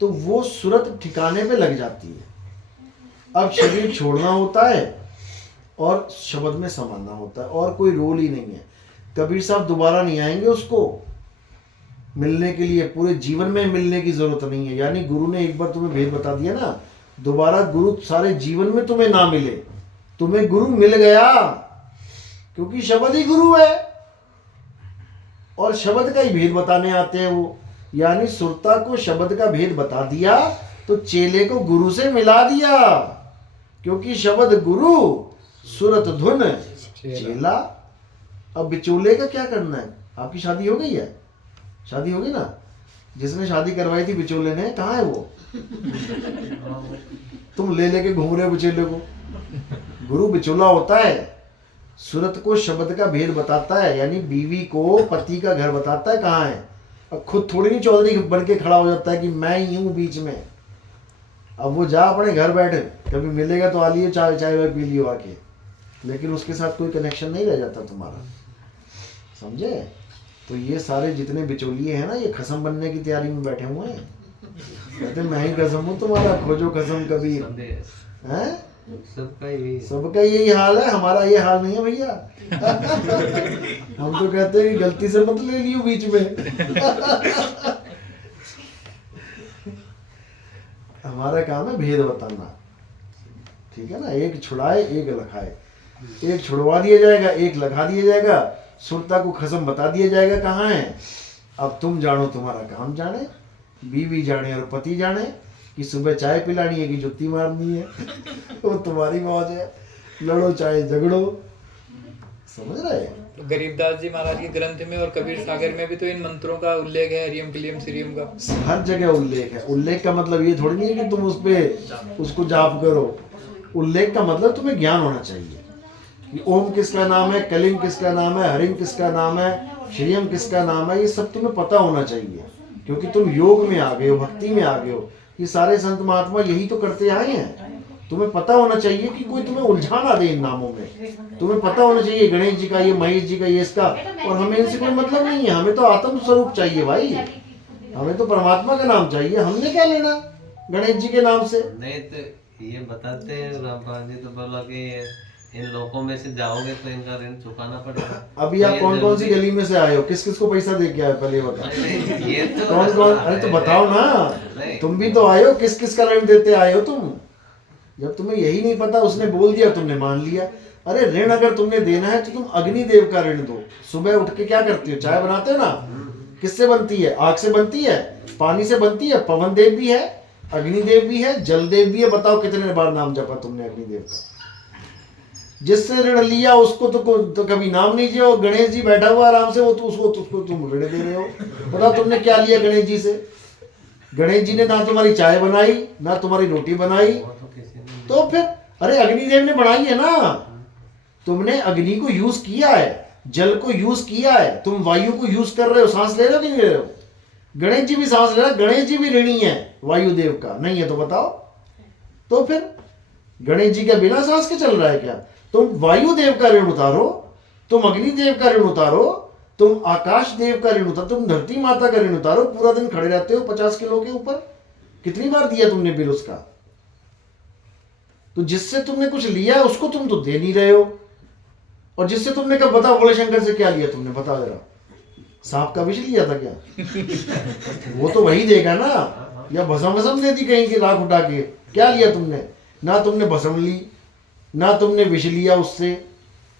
तो वो सुरत ठिकाने पे लग जाती है। अब शरीर छोड़ना होता है और शब्द में समाना होता है, और कोई रोल ही नहीं है। कबीर साहब दोबारा नहीं आएंगे उसको मिलने के लिए, पूरे जीवन में मिलने की जरूरत नहीं है। यानी गुरु ने एक बार तुम्हें भेद बता दिया ना, दोबारा गुरु सारे जीवन में तुम्हें ना मिले। तुम्हें गुरु मिल गया क्योंकि शब्द ही गुरु है, और शब्द का ही भेद बताने आते हैं वो। यानी सुरता को शब्द का भेद बता दिया तो चेले को गुरु से मिला दिया, क्योंकि शब्द गुरु सुरत धुन चेला। अब बिचोले का क्या करना है? आपकी शादी हो गई है? शादी होगी ना? जिसने शादी करवाई थी बिचौले ने, कहाँ है वो? तुम ले लेके घूम रहे हो बिचौले को। गुरु बिचौला होता है, सूरत को शब्द का भेद बताता है, यानी बीवी को पति का घर बताता है कहाँ है। अब खुद थोड़ी नहीं चौधरी बन के खड़ा हो जाता है कि मैं ही हूँ बीच में। अब वो जा अपने घर बैठे, कभी मिलेगा तो आ लियो चाय वाय पी लियो आके, लेकिन उसके साथ कोई कनेक्शन नहीं रह जाता तुम्हारा, समझे? तो ये सारे जितने बिचौलिए हैं ना, ये खसम बनने की तैयारी में बैठे हुए हैं। कहते मैं ही कसम हूँ तुम्हारा, खोजो कसम कबीर। हैं? सबका यही हाल है, हमारा ये हाल नहीं है भैया। हम तो कहते हैं कि गलती से मत ले लियो बीच में। हमारा काम है भेद बताना, ठीक है ना? एक छुड़ाए एक लखाए, एक छुड़वा दिया जाएगा एक लखा दिया जाएगा, सुरता को खसम बता दिया जाएगा कहाँ है। अब तुम जानो, तुम्हारा काम जाने, बीवी जाने और पति जाने कि सुबह चाय पिलानी है कि जुत्ती मारनी है। वो तुम्हारी मौज है, लड़ो चाहे झगड़ो, समझ रहे? तो गरीबदास जी महाराज के ग्रंथ में और कबीर सागर में भी तो इन मंत्रों का उल्लेख है, हरियम क्लीम श्रीम का हर जगह उल्लेख है। उल्लेख का मतलब ये थोड़ी नहीं है कि तुम उस पे उसको जाप करो। उल्लेख का मतलब तुम्हें ज्ञान होना चाहिए कि ओम किसका नाम है, कलिम किसका नाम है, हरिम किसका नाम है, श्रीयम किसका नाम है, ये सब तुम्हें पता होना चाहिए, क्योंकि तुम योग में आ गए हो, भक्ति में आ गए हो। ये सारे संत महात्मा यही तो करते आए हैं। तुम्हें पता होना चाहिए कि कोई तुम्हें उलझा ना दे इन नामों में। तुम्हें पता होना चाहिए गणेश जी का, ये महेश जी का, ये इसका, और हमें इनसे कोई मतलब नहीं है। हमें तो आत्म स्वरूप चाहिए भाई, हमें तो परमात्मा का नाम चाहिए। हमने क्या लेना गणेश जी के नाम से? नहीं तो ये बताते हैं रामपाल जी, तो बोला कि इन लोगों में से जाओगे तो इनका ऋण चुकाना पड़ेगा। अभी आप कौन कौन सी गली में से आए हो, किस किस को पैसा दे के आए पहले बताओ? ये तो कौन कौन? अरे तो बताओ ना, तुम भी तो आए हो, किस किस का ऋण देते आए हो तुम? जब तुम्हें यही नहीं पता, उसने बोल दिया तुमने मान लिया। अरे ऋण अगर तुमने देना है तो तुम अग्निदेव का ऋण दो। सुबह उठ के क्या करते हो? चाय बनाते हो ना, किससे बनती है? आग से बनती है, पानी से बनती है। पवन देव भी है, अग्निदेव भी है, जलदेव भी है। बताओ कितने बार नाम जपा तुमने अग्निदेव का? जिससे ऋण लिया उसको तो कभी नाम नहीं दिया। गणेश जी बैठा हुआ आराम से, वो तो उसको तुम ऋण दे रहे हो। बताओ तुमने क्या लिया गणेश जी से? गणेश जी ने ना तुम्हारी चाय बनाई, ना तुम्हारी रोटी बनाई, तो फिर अरे अग्निदेव ने बनाई है ना। तुमने अग्नि को यूज किया है, जल को यूज किया है, तुम वायु को यूज कर रहे हो। सांस ले रहे हो कि नहीं ले रहे हो? गणेश जी भी सांस ले रहे, गणेश जी भी ऋणी है वायुदेव का, नहीं है तो बताओ। तो फिर गणेश जी के बिना सांस के चल रहा है क्या? तुम वायुदेव का ऋण उतारो, तुम अग्निदेव का ऋण उतारो, तुम आकाश देव का ऋण उतारो, तुम धरती माता का ऋण उतारो। पूरा दिन खड़े रहते हो 50 किलो के ऊपर, कितनी बार दिया तुमने बिल उसका? तो जिससे तुमने कुछ लिया उसको तुम तो दे नहीं रहे हो। और जिससे तुमने कहा, बताओ भोले शंकर से क्या लिया तुमने? बताओ जरा। सांप का विष लिया था क्या? वो तो वही देगा ना, या भस्म दे दी कहीं की राख उठा के? क्या लिया तुमने? ना तुमने भस्म ली, ना तुमने विष लिया उससे,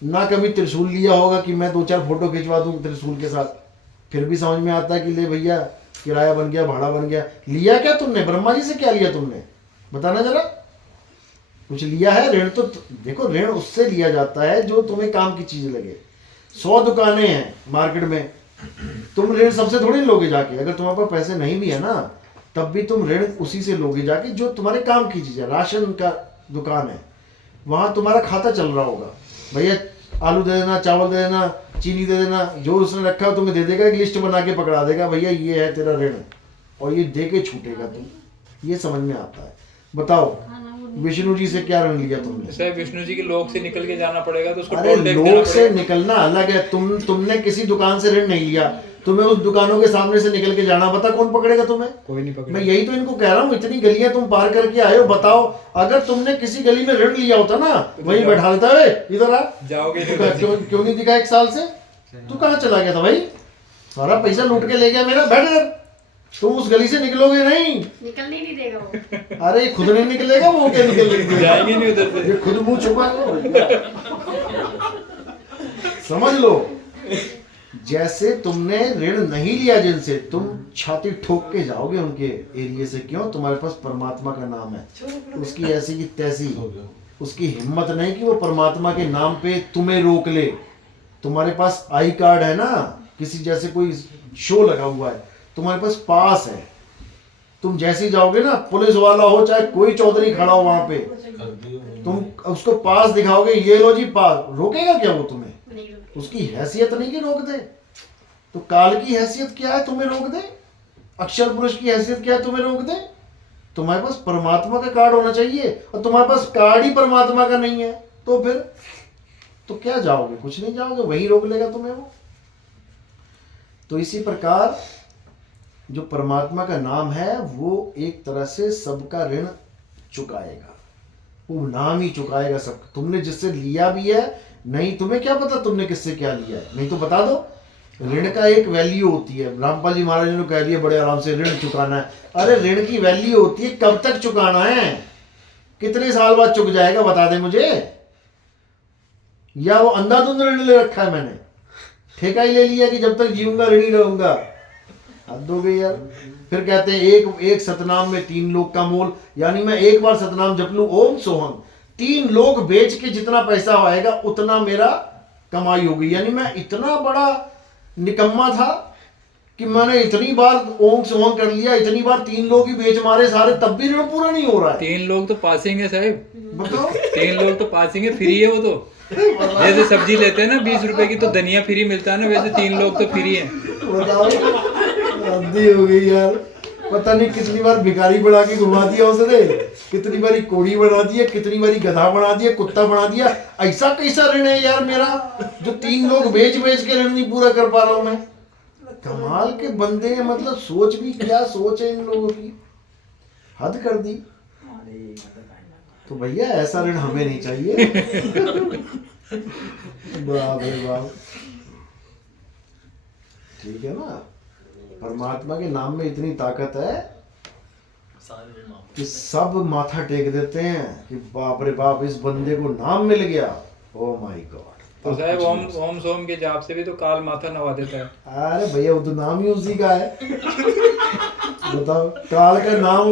ना कभी त्रिशूल लिया होगा कि मैं 2-4 फोटो खिंचवा दूं त्रिशूल के साथ। फिर भी समझ में आता है कि ले भैया किराया बन गया, भाड़ा बन गया। लिया क्या तुमने? ब्रह्मा जी से क्या लिया तुमने? बताना जरा। कुछ लिया है? ऋण तो देखो, ऋण उससे लिया जाता है जो तुम्हें काम की चीज लगे। 100 दुकानें हैं मार्केट में, तुम ऋण सबसे थोड़ी लोगे जाके। अगर तुम्हारे पास पैसे नहीं भी है ना, तब भी तुम ऋण उसी से लोगे जाके जो तुम्हारे काम की चीज है। राशन का दुकान है, वहां तुम्हारा खाता चल रहा होगा, भैया आलू दे देना, चावल दे देना, चीनी दे देना, जो उसने रखा है तुम्हें दे देगा। एक लिस्ट बना के पकड़ा देगा, भैया ये है तेरा ऋण, और ये दे के छूटेगा तुम। ये समझ में आता है। बताओ विष्णु जी से क्या ऋण लिया तुमने? सर विष्णु जी के लोक से निकल के जाना पड़ेगा तो उसको अरे टोल टैक्स देना लोक से पड़ेगा। निकलना अलग है। तुमने किसी दुकान से ऋण नहीं लिया, तुम्हें उस दुकानों के सामने से निकल के जाना, बता कौन पकड़ेगा तुम्हें? कोई नहीं पकड़ेगा। मैं यही तो इनको कह रहा हूँ, इतनी गलियां तुम पार करके आए हो। बताओ अगर तुमने किसी गली में ऋण लिया होता ना, वहीं बैठा लेता है, इधर आ, जाओगे क्यों नहीं दिखा 1 साल से? तू कहाँ चला गया था भाई? सारा पैसा लूट के ले गया मेरा। बैठ इधर, तुम उस गली से निकलोगे नहीं। निकलने नहीं देगा वो। अरे खुद नहीं निकलेगा, वो क्या निकलेगा? जाएंगे नहीं उधर से। ये खुद मुंह छुपा समझ लो। जैसे तुमने ऋण नहीं लिया जिनसे, तुम छाती ठोक के जाओगे उनके एरिया से। क्यों? तुम्हारे पास परमात्मा का नाम है। उसकी ऐसी की तैसी उसकी हिम्मत नहीं कि वो परमात्मा के नाम पे तुम्हें रोक ले। तुम्हारे पास आई कार्ड है ना, किसी जैसे कोई शो लगा हुआ है, तुम्हारे पास पास है, तुम जैसे ही जाओगे ना, पुलिस वाला हो चाहे कोई चौधरी खड़ा हो वहां पे, तुम उसको पास दिखाओगे, ये लो जी पास, रोकेगा क्या वो तुम्हें? नहीं रुके। उसकी हैसियत नहीं कि रोक दे। तो काल की हैसियत क्या है तुम्हें रोक दे? अक्षर पुरुष की हैसियत क्या है तुम्हें रोक दे? तुम्हारे पास परमात्मा का कार्ड होना चाहिए, और तुम्हारे पास कार्ड ही परमात्मा का नहीं है, तो फिर तो क्या जाओगे? कुछ नहीं जाओगे, वही रोक लेगा तुम्हें वो। तो इसी प्रकार जो परमात्मा का नाम है वो एक तरह से सबका ऋण चुकाएगा, वो नाम ही चुकाएगा सब। तुमने जिससे लिया भी है, नहीं तुम्हें क्या पता तुमने किससे क्या लिया है, नहीं तो बता दो। ऋण का एक वैल्यू होती है, रामपाल जी महाराज ने कह दिया बड़े आराम से, ऋण चुकाना है। अरे ऋण की वैल्यू होती है कब तक चुकाना है, कितने साल बाद चुक जाएगा बता दे मुझे। या वो अंधाधुंध ऋण ले रखा है मैंने, ठेका ही ले लिया कि जब तक जीऊंगा ऋण ही रहूंगा। हद हो गई यार। फिर कहते हैं एक सतनाम में 3 लोक का मोल, यानी मैं एक बार सतनाम जप लूं ओम सोहम, 3 लोक बेच के जितना पैसा आएगा उतना मेरा कमाई होगी। यानी मैं इतना बड़ा निकम्मा था कि मैंने इतनी बार ओम सोहम कर लिया, इतनी बार 3 लोग ही बेच मारे सारे, तब भी ऋण पूरा नहीं हो रहा है। 3 लोग तो पासिंग है साहब, बताओ। 3 लोग तो पासिंग है, फ्री है वो तो। जैसे सब्जी लेते हैं ना 20 रुपए की, तो धनिया फ्री मिलता है ना, वैसे 3 लोग तो फ्री है। बताओ, हद्दी हो गई यार। पता नहीं कितनी बार भिखारी बना के घुमा दिया उसने, कितनी बारी कोड़ी बना दिया, कितनी बारी गधा बना दिया, कुत्ता बना दिया। ऐसा कैसा ऋण है यार मेरा, जो 3 लोग बेच बेच के ऋण नहीं पूरा कर पा रहा हूं मैं। कमाल के बंदे हैं, मतलब सोच भी क्या सोच है इन लोगों की, हद कर दी। तो भैया ऐसा ऋण हमें नहीं चाहिए। बाप रे बाप। ठीक है ना, परमात्मा के नाम में इतनी ताकत है कि सब माथा टेक देते हैं कि बाप रे बाप इस बंदे को नाम मिल गया, ओ माय गॉड। तो साहब ओम सोम के जाप से भी तो काल माथा नवा देता है। अरे भैया वो तो नाम ही उसी का है। बताओ, काल का नाम,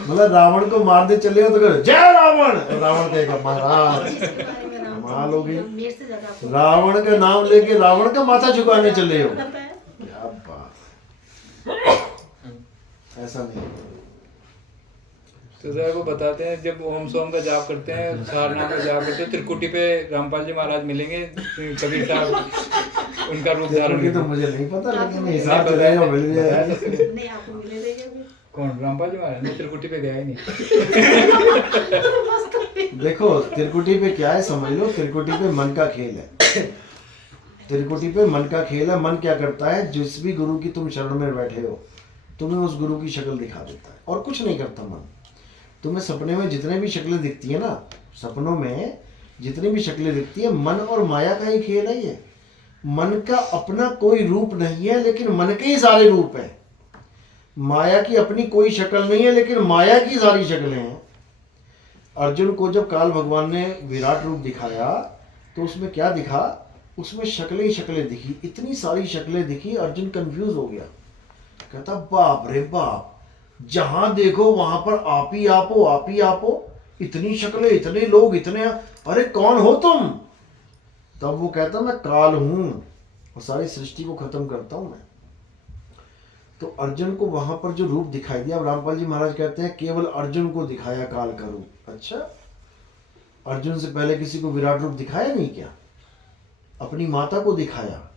मतलब रावण को मारने चले हो तो कहो जय रावण, रावण कहेगा महाराज। कमाल हो गई, मेरे से ज्यादा आपको रावण का नाम लेके रावण का माथा झुकाने चले हो। पता है। क्या बात, ऐसा नहीं। तो सर वो बताते हैं जब ओम सोम का जाप करते हैं, सारनाम का जाप करते हैं, त्रिकुटी पे रामपाल जी महाराज मिलेंगे, कबीर साहब उनका रूप धारण। ये तो मुझे नहीं पता, लेकिन हिसाब चलेगा मिल जाएगा। नहीं आपको मिले देंगे अभी। कौन? रामपाल जी महाराज? मैं त्रिकुटी पे गया ही नहीं। देखो त्रिकुटी पे क्या है समझ लो, त्रिकुटी पे मन का खेल है। त्रिकुटी पे मन का खेल है। मन क्या करता है, जिस भी गुरु की तुम शरण में बैठे हो तुम्हें उस गुरु की शक्ल दिखा देता है, और कुछ नहीं करता मन। तुम्हें सपने में जितने भी शक्लें दिखती है ना, सपनों में जितनी भी शक्लें दिखती है, मन और माया का ही खेल है ये। मन का अपना कोई रूप नहीं है, लेकिन मन के ही सारे रूप हैं। माया की अपनी कोई शक्ल नहीं है, लेकिन माया की सारी शक्लें हैं। अर्जुन को जब काल भगवान ने विराट रूप दिखाया तो उसमें क्या दिखा, उसमें शक्लें ही शक्लें दिखी, इतनी सारी शक्लें दिखी। अर्जुन कंफ्यूज हो गया, कहता बाप रे बाप, जहां देखो वहां पर आप ही आप हो, आप ही आप हो, इतनी शक्लें, इतने लोग, इतने, अरे कौन हो तुम? तब वो कहता मैं काल हूं और सारी सृष्टि को खत्म करता हूं मैं। तो अर्जुन को वहां पर जो रूप दिखाई दिया, रामपाल जी महाराज कहते हैं केवल अर्जुन को दिखाया काल का रूप। अच्छा, अर्जुन से पहले किसी को विराट रूप दिखाया नहीं क्या? अपनी माता को दिखाया।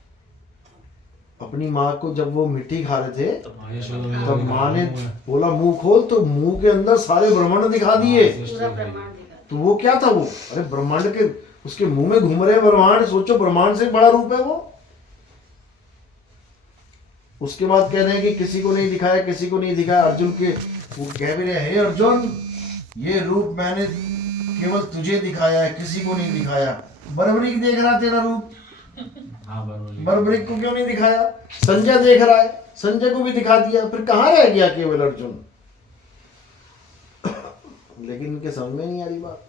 अपनी माँ को जब वो मिट्टी खा रहे थे तब माँ ने बोला मुंह खोल, तो मुंह के अंदर सारे ब्रह्मांड दिखा दिए। पूरा ब्रह्मांड दिखा। तो वो क्या था, वो अरे ब्रह्मांड के उसके मुंह में घूम रहे ब्रह्मांड, सोचो ब्रह्मांड से बड़ा रूप है वो। उसके बाद कह रहे हैं कि किसी को नहीं दिखाया, किसी को नहीं दिखाया। अर्जुन के वो कह भी रहे हे अर्जुन, ये रूप मैंने केवल तुझे दिखाया है, किसी को नहीं दिखाया। बर्बरीक देख रहा तेरा रूप, बर्बरीक को क्यों नहीं दिखाया? संजय देख रहा है, संजय को भी दिखा दिया, फिर कहाँ रह गया केवल अर्जुन? लेकिन इनके समझ में नहीं आ रही बात।